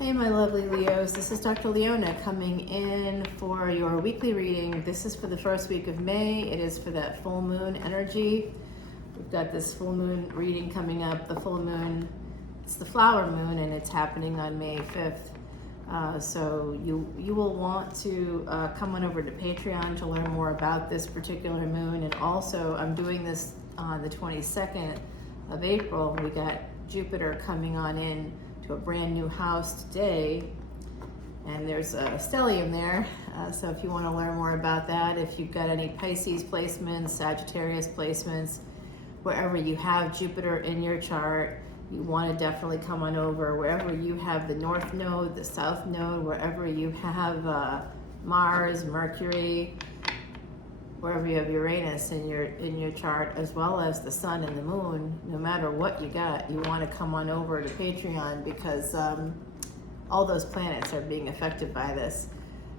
Hey my lovely Leos, this is Dr. Leona coming in for your weekly reading. This is for the first week of May. It is for that full moon energy. We've got this full moon reading coming up. The full moon, it's the flower moon and it's happening on May 5th. So you will want to come on over to Patreon to learn more about this particular moon. And also I'm doing this on the 22nd of April. We got Jupiter coming on in to a brand new house today, and there's a stellium there, so if you want to learn more about that, if you've got any Pisces placements, Sagittarius placements, wherever you have Jupiter in your chart, you want to definitely come on over. Wherever you have the North Node, the South Node, wherever you have Mars, Mercury, wherever you have Uranus in your chart, as well as the Sun and the Moon, no matter what you got, you want to come on over to Patreon because all those planets are being affected by this.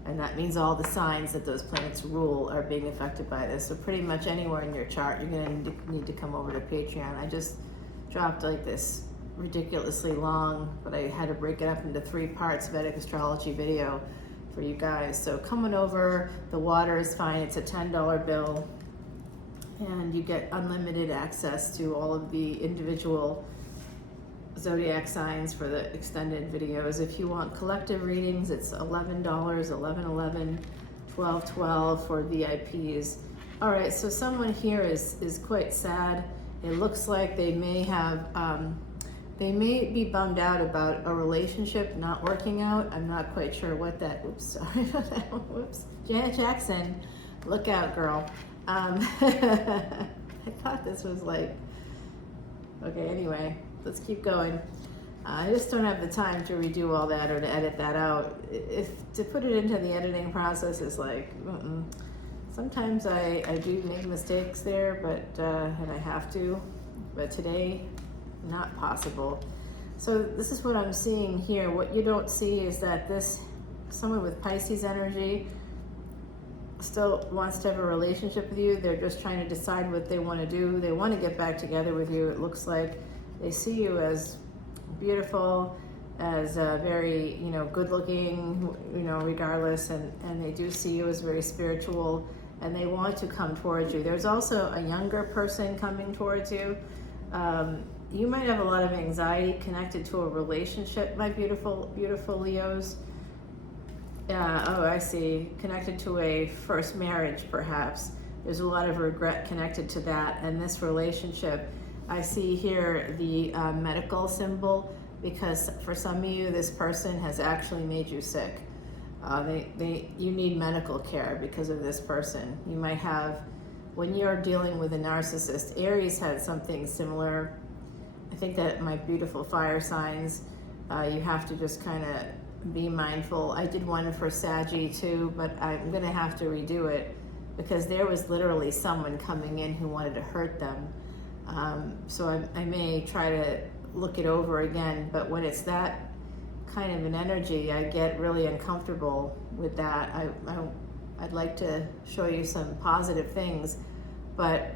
And that means all the signs that those planets rule are being affected by this. So pretty much anywhere in your chart, you're going to need to come over to Patreon. I just dropped like this ridiculously long, but I had to break it up into 3 parts Vedic Astrology video for you guys. So coming over, the water is fine. It's a $10 bill, and you get unlimited access to all of the individual zodiac signs for the extended videos. If you want collective readings, it's $11, $11.11, $12.12 for VIPs. All right, so someone here is quite sad. It looks like they may have they may be bummed out about a relationship not working out. I'm not quite sure what that, oops, sorry about that. Whoops. Janet Jackson, look out, girl. I thought this was like, okay, anyway, let's keep going. I just don't have the time to redo all that or to edit that out. If to put it into the editing process is like, sometimes I do make mistakes there, but and I have to, but today, not possible. So this is what I'm seeing here. What you don't see is that someone with Pisces energy still wants to have a relationship with you. They're just trying to decide what they want to do. They want to get back together with you. It looks like they see you as beautiful, as very, good looking, regardless, and they do see you as very spiritual, and they want to come towards you. There's also a younger person coming towards you. You might have a lot of anxiety connected to a relationship, my beautiful, beautiful Leos. Oh, I see. Connected to a first marriage, perhaps. There's a lot of regret connected to that. And this relationship, I see here the medical symbol, because for some of you, this person has actually made you sick. You need medical care because of this person. You might have, when you're dealing with a narcissist, Aries had something similar. I think that my beautiful fire signs, you have to just kind of be mindful. I did one for Saggy too, but I'm going to have to redo it because there was literally someone coming in who wanted to hurt them. So I may try to look it over again, but when it's that kind of an energy, I get really uncomfortable with that. I'd like to show you some positive things, but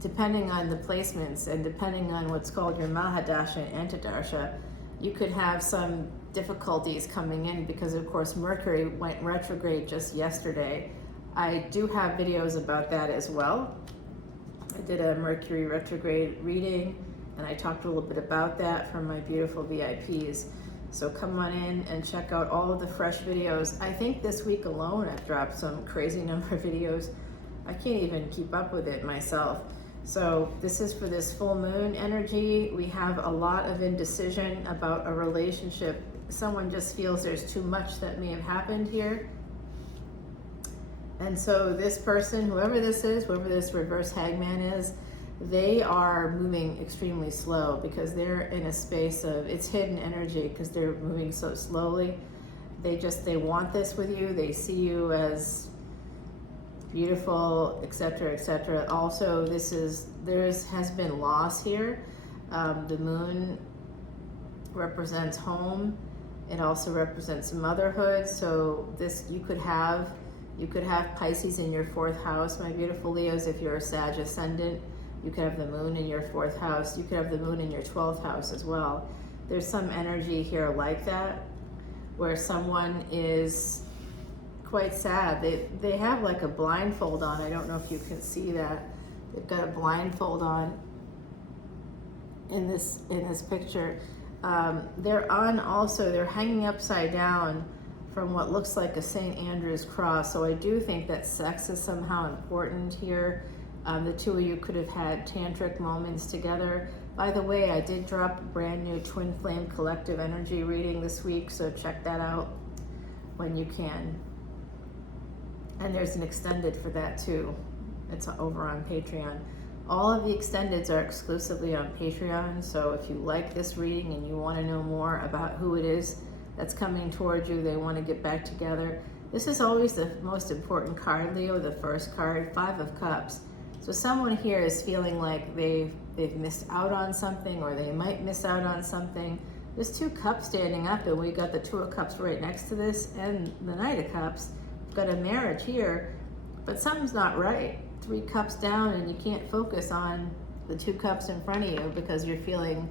depending on the placements and depending on what's called your Mahadasha and Antardasha, you could have some difficulties coming in because, of course, Mercury went retrograde just yesterday. I do have videos about that as well. I did a Mercury retrograde reading, and I talked a little bit about that for my beautiful VIPs. So come on in and check out all of the fresh videos. I think this week alone I've dropped some crazy number of videos. I can't even keep up with it myself. So this is for this full moon energy. We have a lot of indecision about a relationship. Someone just feels there's too much that may have happened here. And so this person, whoever this is, whoever this reverse hangman is, they are moving extremely slow because they're in a space of, it's hidden energy because they're moving so slowly. They want this with you. They see you as beautiful, etc., etc. Also, there has been loss here. The moon represents home. It also represents motherhood. So you could have Pisces in your 4th house, my beautiful Leos. If you're a Sag Ascendant, you could have the moon in your 4th house. You could have the moon in your 12th house as well. There's some energy here like that. where someone is quite sad. They have like a blindfold on. I don't know if you can see that. They've got a blindfold on in this picture. They're hanging upside down from what looks like a St. Andrew's cross. So I do think that sex is somehow important here. The two of you could have had tantric moments together. By the way, I did drop a brand new Twin Flame Collective Energy reading this week, so check that out when you can. And there's an extended for that too. It's over on Patreon. All of the extendeds are exclusively on Patreon, so if you like this reading and you want to know more about who it is that's coming towards you, they want to get back together. This is always the most important card, Leo, the first card, 5 of Cups. So someone here is feeling like they've missed out on something, or they might miss out on something. There's 2 cups standing up, and we got the 2 of Cups right next to this, and the Knight of Cups. We've got a marriage here, but something's not right. 3 cups down, and you can't focus on the 2 cups in front of you because you're feeling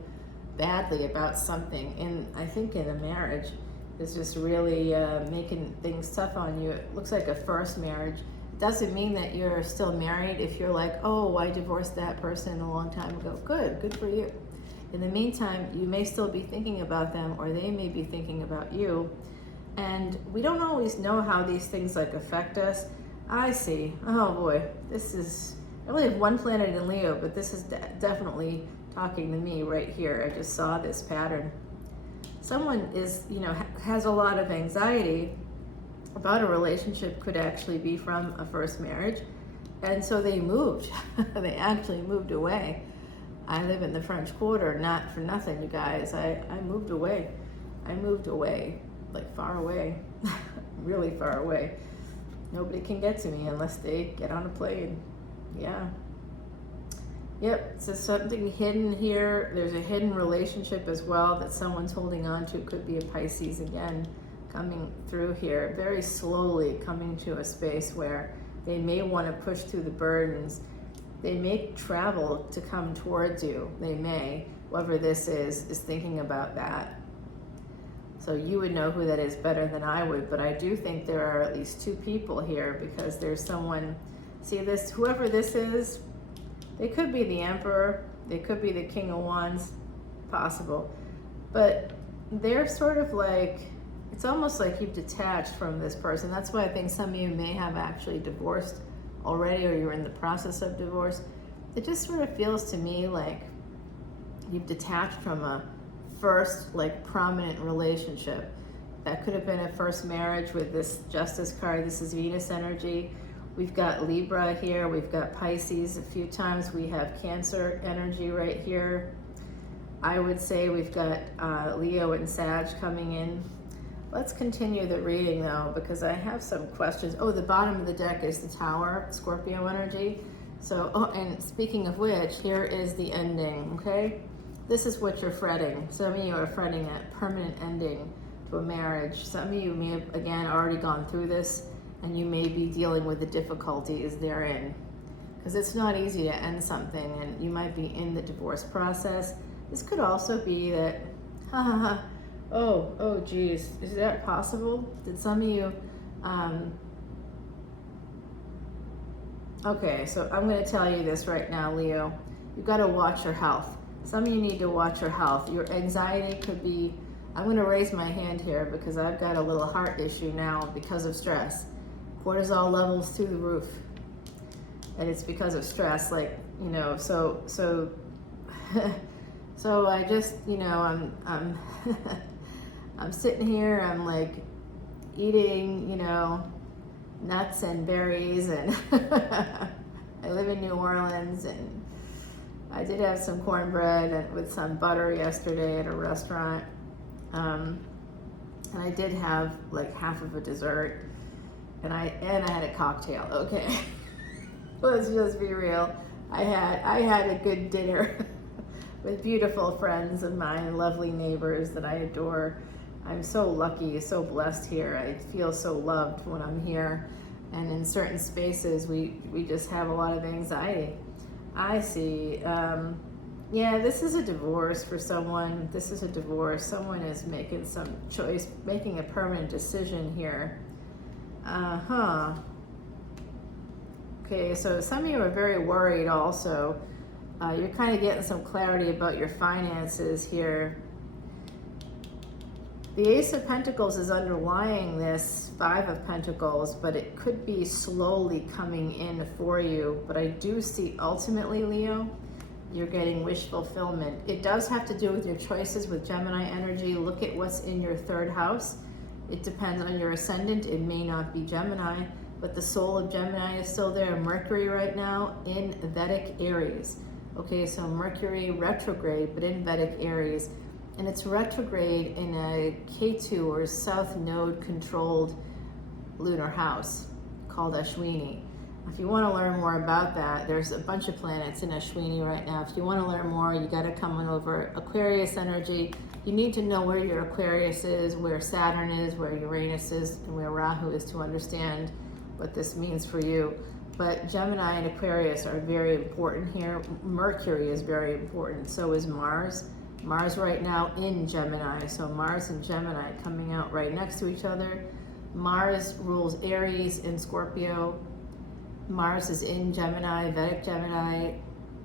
badly about something. And I think in a marriage is just really making things tough on you. It looks like a first marriage. It doesn't mean that you're still married. If you're like, oh, I divorced that person a long time ago, good for you. In the meantime, you may still be thinking about them, or they may be thinking about you. And we don't always know how these things like affect us. I see. Oh boy, I only have 1 planet in Leo, but this is definitely talking to me right here. I just saw this pattern. Someone has a lot of anxiety about a relationship, could actually be from a first marriage. And so they moved. They actually moved away. I live in the French Quarter, not for nothing, you guys. I moved away. I moved away, like far away, really far away. Nobody can get to me unless they get on a plane. Yeah. Yep, so something hidden here. There's a hidden relationship as well that someone's holding on to. Could be a Pisces again, coming through here, very slowly coming to a space where they may want to push through the burdens. They may travel to come towards you. They may, whoever this is thinking about that. So you would know who that is better than I would, but I do think there are at least 2 people here, because there's someone, see this, whoever this is, they could be the Emperor, they could be the King of Wands, possible, but they're sort of like, it's almost like you've detached from this person. That's why I think some of you may have actually divorced already, or you're in the process of divorce. It just sort of feels to me like you've detached from a first like prominent relationship. That could have been a first marriage with this Justice card. This is Venus energy. We've got Libra here, we've got Pisces a few times, we have Cancer energy right here. I would say we've got Leo and Sag coming in. Let's continue the reading though, because I have some questions. Oh, the bottom of the deck is the Tower, Scorpio energy. So, oh, and speaking of which, here is the ending, okay? This is what you're fretting. Some of you are fretting a permanent ending to a marriage. Some of you may have, again, already gone through this, and you may be dealing with the difficulties therein. Because it's not easy to end something, and you might be in the divorce process. This could also be that, oh geez, is that possible? Did some of you, okay, so I'm gonna tell you this right now, Leo. You've gotta watch your health. Some of you need to watch your health. Your anxiety could be, I'm gonna raise my hand here because I've got a little heart issue now because of stress. Cortisol levels through the roof. And it's because of stress, like, so I just, I'm I'm sitting here, I'm like eating, nuts and berries, and I live in New Orleans, and I did have some cornbread and with some butter yesterday at a restaurant. And I did have like half of a dessert, and I had a cocktail, okay? Let's just be real. I had a good dinner with beautiful friends of mine, lovely neighbors that I adore. I'm so lucky, so blessed here. I feel so loved when I'm here. And in certain spaces, we just have a lot of anxiety. I see Yeah, this is a divorce for someone. This is a divorce. Someone is making some choice, making a permanent decision here. Okay, so some of you are very worried also. You're kind of getting some clarity about your finances here. The Ace of Pentacles is underlying this Five of Pentacles, but it could be slowly coming in for you. But I do see ultimately, Leo, you're getting wish fulfillment. It does have to do with your choices with Gemini energy. Look at what's in your third house. It depends on your ascendant. It may not be Gemini, but the soul of Gemini is still there. Mercury right now in Vedic Aries. Okay, so Mercury retrograde, but in Vedic Aries. And it's retrograde in a K2 or South Node controlled lunar house called Ashwini. If you want to learn more about that, there's a bunch of planets in Ashwini right now. If you want to learn more, you got to come on over. Aquarius energy, you need to know where your Aquarius is, where Saturn is, where Uranus is, and where Rahu is to understand what this means for you. But Gemini and Aquarius are very important here. Mercury is very important. So is Mars. Mars right now in Gemini. So Mars and Gemini coming out right next to each other. Mars rules Aries and Scorpio. Mars is in Gemini, Vedic Gemini.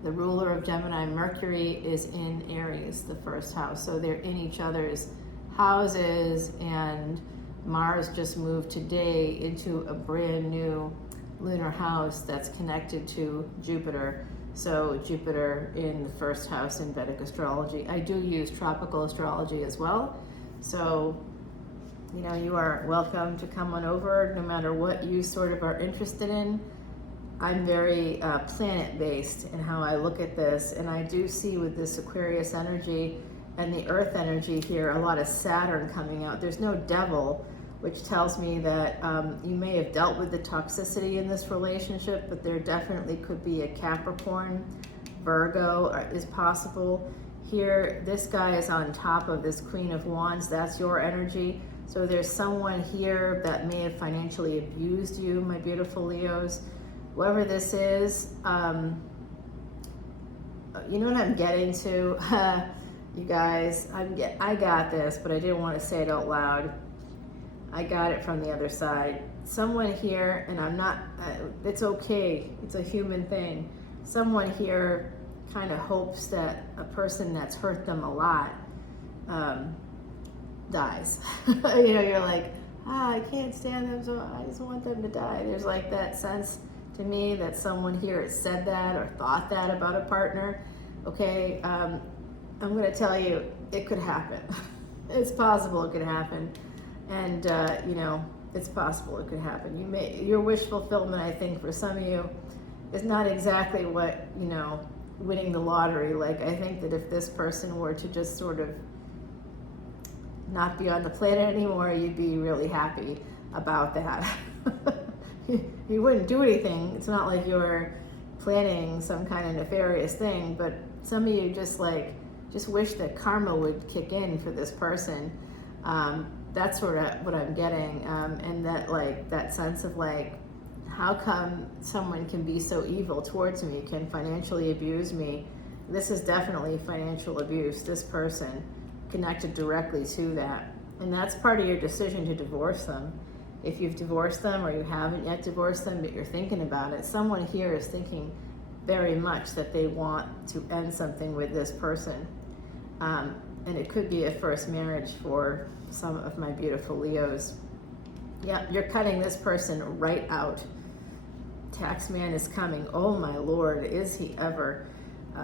The ruler of Gemini, Mercury, is in Aries, the first house. So they're in each other's houses, and Mars just moved today into a brand new lunar house that's connected to Jupiter. So Jupiter in the first house in Vedic astrology. I do use tropical astrology as well. So, you know, you are welcome to come on over no matter what you sort of are interested in. I'm very planet-based in how I look at this, and I do see with this Aquarius energy and the Earth energy here a lot of Saturn coming out. There's no devil, which tells me that you may have dealt with the toxicity in this relationship, but there definitely could be a Capricorn, Virgo is possible. Here, this guy is on top of this Queen of Wands. That's your energy. So there's someone here that may have financially abused you, my beautiful Leos. Whoever this is, you know what I'm getting to? You guys, I got this, but I didn't want to say it out loud. I got it from the other side. Someone here, and I'm not, it's okay, it's a human thing. Someone here kind of hopes that a person that's hurt them a lot dies. You know, you're like, I can't stand them, so I just want them to die. There's like that sense to me that someone here has said that or thought that about a partner. Okay, I'm going to tell you, it could happen. It's possible it could happen. And, you know, it's possible it could happen. Your wish fulfillment, I think, for some of you is not exactly what, you know, winning the lottery. Like, I think that if this person were to just sort of not be on the planet anymore, you'd be really happy about that. You wouldn't do anything. It's not like you're planning some kind of nefarious thing, but some of you just wish that karma would kick in for this person. That's sort of what I'm getting, and that sense of how come someone can be so evil towards me, can financially abuse me? This is definitely financial abuse. This person connected directly to that, and that's part of your decision to divorce them. If you've divorced them or you haven't yet divorced them, but you're thinking about it, someone here is thinking very much that they want to end something with this person. And it could be a first marriage for some of my beautiful Leos. Yeah, you're cutting this person right out. Taxman is coming. Oh my Lord, is he ever?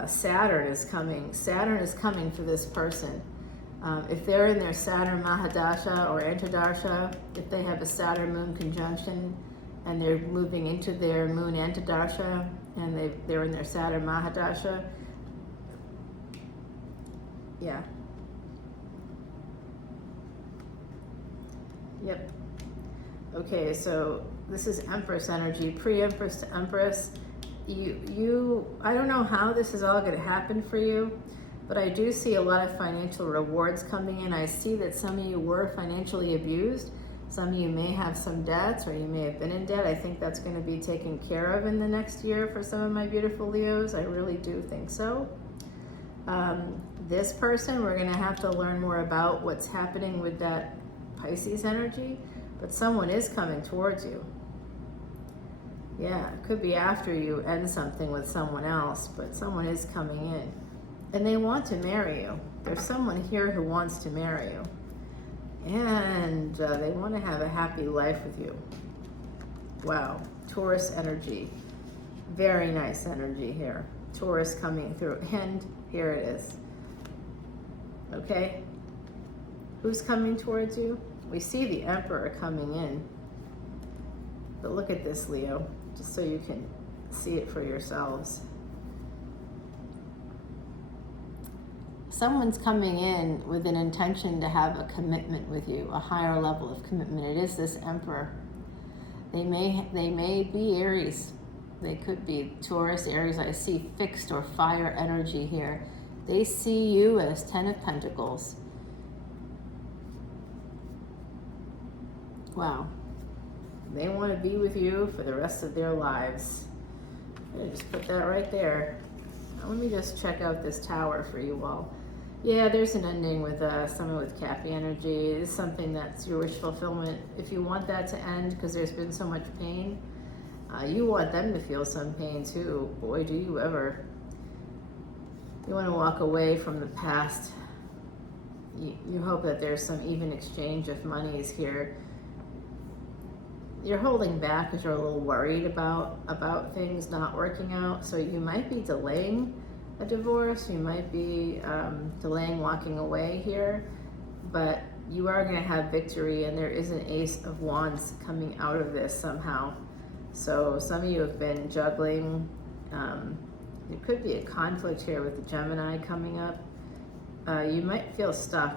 Saturn is coming. Saturn is coming for this person. If they're in their Saturn Mahadasha or Antadarshā, if they have a Saturn Moon conjunction and they're moving into their Moon Antadarshā and they're in their Saturn Mahadasha, yeah. Yep. Okay, so this is Empress energy, pre-Empress to Empress. I don't know how this is all going to happen for you, but I do see a lot of financial rewards coming in. I see that some of you were financially abused. Some of you may have some debts, or you may have been in debt. I think that's going to be taken care of in the next year for some of my beautiful Leos. I really do think so. This person, we're going to have to learn more about what's happening with that Pisces energy, but someone is coming towards you. Yeah, it could be after you end something with someone else, but someone is coming in. And they want to marry you. There's someone here who wants to marry you. And they want to have a happy life with you. Wow, Taurus energy. Very nice energy here. Taurus coming through. And here it is. Okay? Who's coming towards you? We see the Emperor coming in. But look at this, Leo, just so you can see it for yourselves. Someone's coming in with an intention to have a commitment with you, a higher level of commitment. It is this Emperor. They may be Aries. They could be Taurus, Aries. I see fixed or fire energy here. They see you as 10 of Pentacles. Wow. They want to be with you for the rest of their lives. I just put that right there. Now let me just check out this tower for you all. Yeah, there's an ending with someone with Cappy energy. It is something that's your wish fulfillment. If you want that to end because there's been so much pain, you want them to feel some pain too. Boy, do you ever. You want to walk away from the past. You hope that there's some even exchange of monies here. You're holding back because you're a little worried about things not working out. So you might be delaying a divorce. You might be delaying walking away here. But you are going to have victory, and there is an Ace of Wands coming out of this somehow. So some of you have been juggling. There could be a conflict here with the Gemini coming up. You might feel stuck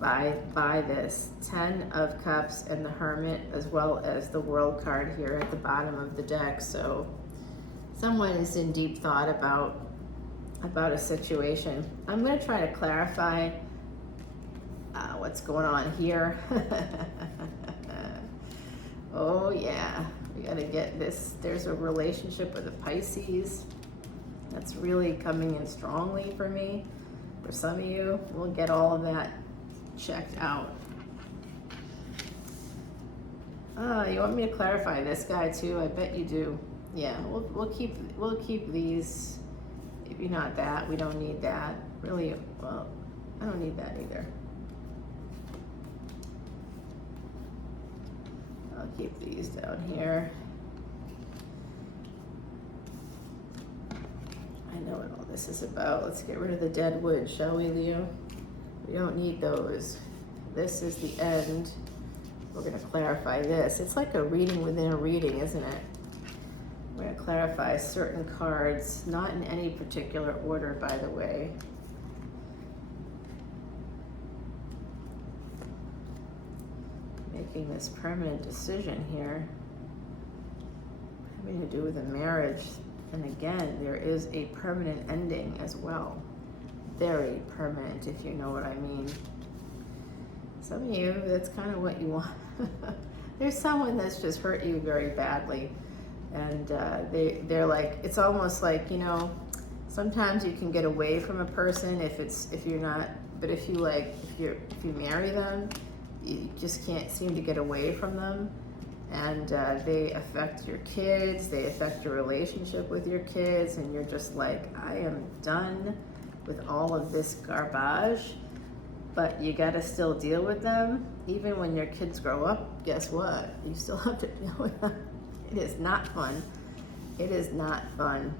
by this 10 of Cups and the Hermit, as well as the World card here at the bottom of the deck. So someone is in deep thought about a situation. I'm going to try to clarify what's going on here. Oh yeah, we got to get this. There's a relationship with a Pisces that's really coming in strongly for me. For some of you, we'll get all of that checked out. You want me to clarify this guy too? I bet you do. Yeah, we'll keep these. Maybe not that. We don't need that. Really, well, I don't need that either. I'll keep these down here. I know what all this is about. Let's get rid of the dead wood, shall we, Leo? We don't need those. This is the end. We're going to clarify this. It's like a reading within a reading, isn't it? We're going to clarify certain cards, not in any particular order, by the way. Making this permanent decision here, having to do with a marriage. And again, there is a permanent ending as well. Very permanent, if you know what I mean. Some of you, that's kind of what you want. There's someone that's just hurt you very badly. And they're like, it's almost like, you know, sometimes you can get away from a person if you're not, but if you marry them, you just can't seem to get away from them. And they affect your kids, they affect your relationship with your kids, and you're just like, I am done with all of this garbage. But you gotta still deal with them. Even when your kids grow up, guess what? You still have to deal with them. It is not fun. It is not fun.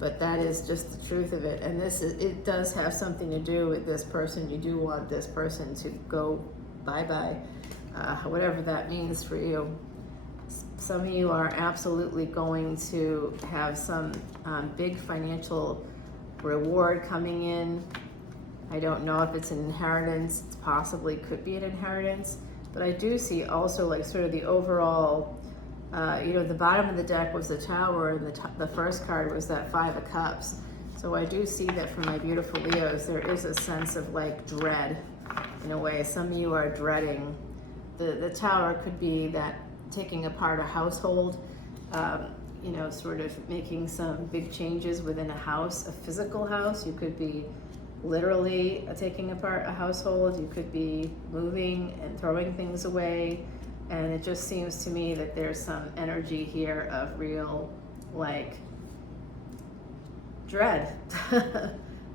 But that is just the truth of it. And it does have something to do with this person. You do want this person to go bye-bye. Whatever that means for you. Some of you are absolutely going to have some big financial reward coming in. I don't know if it's an inheritance. It possibly could be an inheritance. But I do see also like sort of the overall, the bottom of the deck was the Tower, and the first card was that 5 of Cups. So I do see that for my beautiful Leos, there is a sense of like dread in a way. Some of you are dreading. The Tower could be that taking apart a household. you know, sort of making some big changes within a house, a physical house. You could be literally taking apart a household. You could be moving and throwing things away. And it just seems to me that there's some energy here of real, like, dread.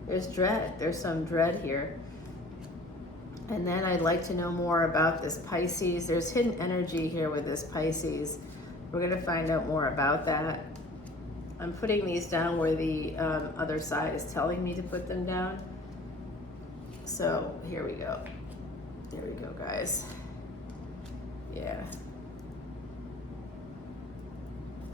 There's dread. There's some dread here. And then I'd like to know more about this Pisces. There's hidden energy here with this Pisces. We're going to find out more about that. I'm putting these down where the other side is telling me to put them down. So here we go. There we go, guys. Yeah.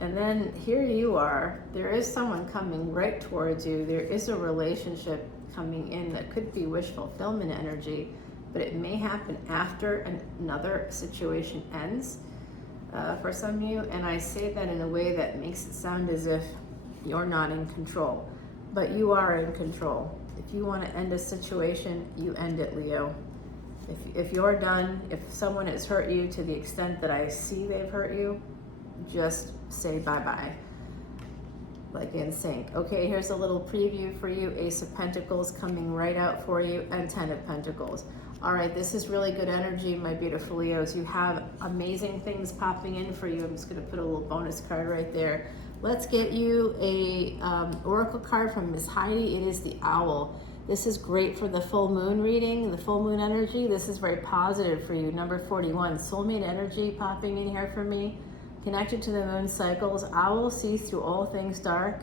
And then here you are. There is someone coming right towards you. There is a relationship coming in that could be wish fulfillment energy, but it may happen after another situation ends for some of you. And I say that in a way that makes it sound as if you're not in control, but you are in control. If you want to end a situation, you end it, Leo. If you're done, if someone has hurt you to the extent that I see they've hurt you, just say bye-bye, like in sync. Okay, here's a little preview for you. Ace of Pentacles coming right out for you, and 10 of Pentacles. All right, this is really good energy, my beautiful Leos. You have amazing things popping in for you. I'm just going to put a little bonus card right there. Let's get you a oracle card from Miss Heidi. It is the Owl. This is great for the full moon reading, the full moon energy. This is very positive for you. Number 41, soulmate energy popping in here for me. Connected to the moon cycles, owl sees through all things dark.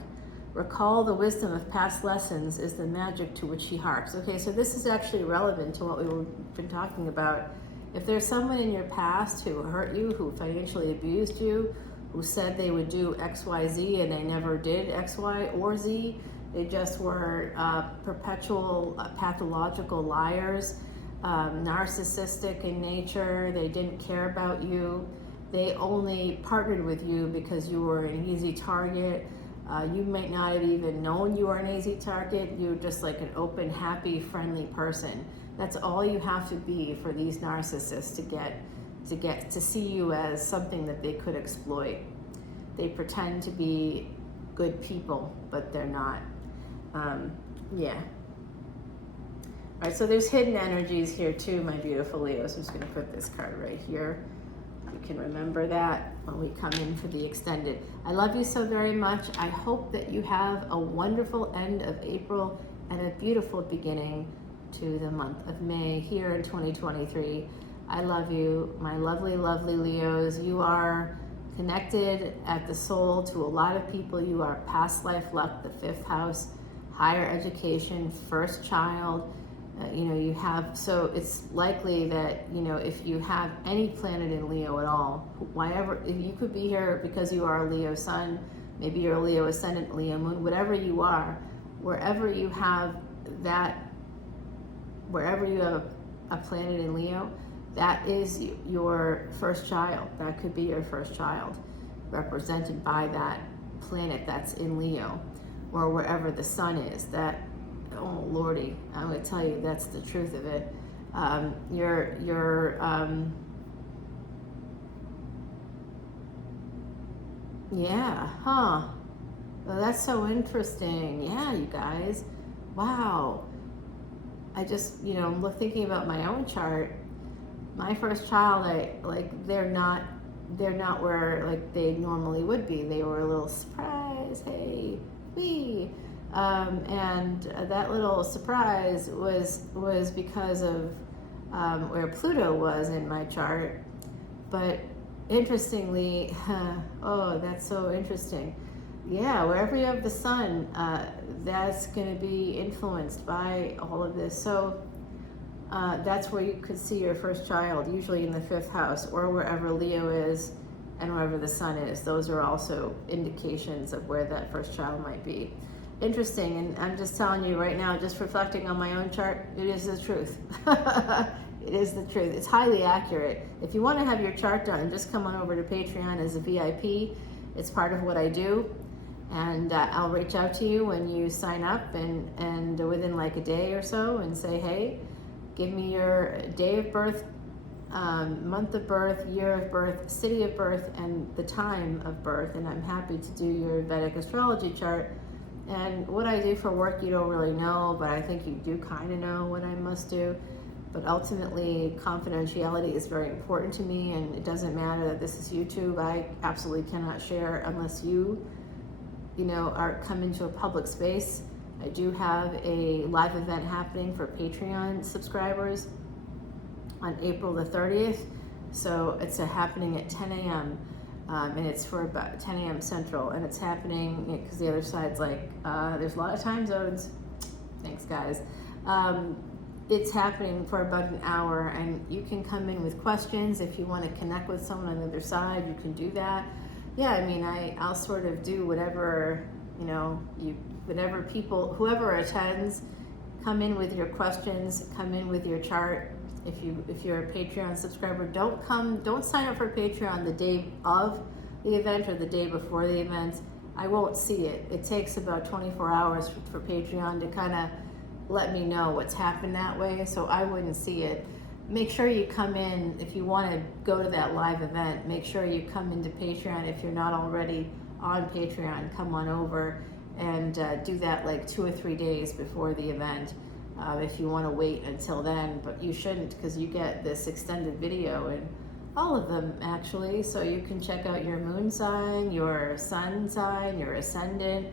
Recall the wisdom of past lessons is the magic to which he harks. Okay, so this is actually relevant to what we've been talking about. If there's someone in your past who hurt you, who financially abused you, who said they would do X, Y, Z, and they never did X, Y, or Z, they just were perpetual pathological liars, narcissistic in nature, they didn't care about you. They only partnered with you because you were an easy target. You might not have even known you were an easy target. You're just like an open, happy, friendly person. That's all you have to be for these narcissists to get to see you as something that they could exploit. They pretend to be good people, but they're not. Yeah. All right, so there's hidden energies here too, my beautiful Leos. I'm just going to put this card right here. You can remember that when we come in for the extended. I love you so very much. I hope that you have a wonderful end of April and a beautiful beginning to the month of May here in 2023. I love you, my lovely, lovely Leos. You are connected at the soul to a lot of people. You are past life luck, the 5th house, higher education, first child. You know, you have, so it's likely that, you know, if you have any planet in Leo at all, whatever, if you could be here because you are a Leo sun, maybe you're a Leo ascendant, Leo moon, whatever you are, wherever you have that, wherever you have a planet in Leo, that is your first child. That could be your first child, represented by that planet that's in Leo, or wherever the sun is. That, oh Lordy, I'm going to tell you, that's the truth of it. Yeah, huh. Well, that's so interesting. Yeah, you guys. Wow. I just, you know, I'm thinking about my own chart. My first child, they're not where like they normally would be. They were a little surprise, hey, wee. And that little surprise was because of where Pluto was in my chart. But interestingly, oh, that's so interesting. Yeah, wherever you have the sun, that's going to be influenced by all of this. So that's where you could see your first child, usually in the 5th house, or wherever Leo is and wherever the sun is. Those are also indications of where that first child might be. Interesting, and I'm just telling you right now, just reflecting on my own chart, it is the truth. It is the truth. It's highly accurate. If you want to have your chart done, just come on over to Patreon as a VIP. It's part of what I do, and I'll reach out to you when you sign up, and within like a day or so, and say, hey, give me your day of birth month of birth, year of birth, city of birth, and the time of birth. And I'm happy to do your Vedic astrology chart. And what I do for work, you don't really know, but I think you do kind of know what I must do. But ultimately, confidentiality is very important to me, and it doesn't matter that this is YouTube. I absolutely cannot share unless you are come into a public space. I do have a live event happening for Patreon subscribers on April the 30th. So it's happening at 10 a.m. And it's for about 10 a.m. Central, and it's happening because the other side's like, there's a lot of time zones. Thanks, guys. It's happening for about an hour, and you can come in with questions. If you want to connect with someone on the other side, you can do that. Yeah, I mean, I'll sort of do whatever, whatever people, whoever attends, come in with your questions, come in with your chart. If you're a Patreon subscriber, don't sign up for Patreon the day of the event or the day before the event. I won't see it. It takes about 24 hours for Patreon to kind of let me know what's happened that way, so I wouldn't see it. Make sure you come in, if you want to go to that live event, make sure you come into Patreon. If you're not already on Patreon, come on over and do that like 2 or 3 days before the event. If you want to wait until then, but you shouldn't, because you get this extended video and all of them actually, so you can check out your moon sign, your sun sign, your ascendant,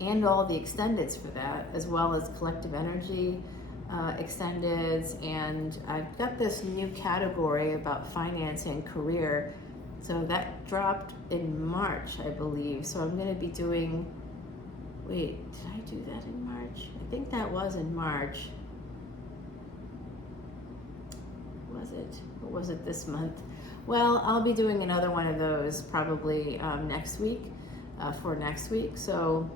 and all the extendeds for that, as well as collective energy extendeds. And I've got this new category about finance and career, so that dropped in March, I believe. So I'm going to be doing, wait, did I do that in March? I think that was in March. Was it? Or was it this month? Well, I'll be doing another one of those probably next week, for next week, so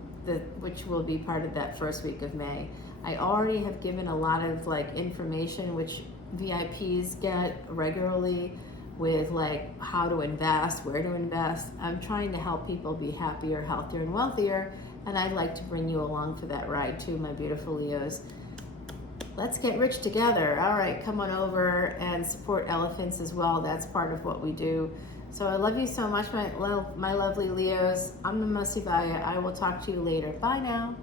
which will be part of that first week of May. I already have given a lot of information which VIPs get regularly with how to invest, where to invest. I'm trying to help people be happier, healthier, and wealthier, and I'd like to bring you along for that ride too, my beautiful Leos. Let's get rich together. All right, come on over and support elephants as well. That's part of what we do. So I love you so much, my lovely Leos. I'm Namaste Shivaya. I will talk to you later. Bye now.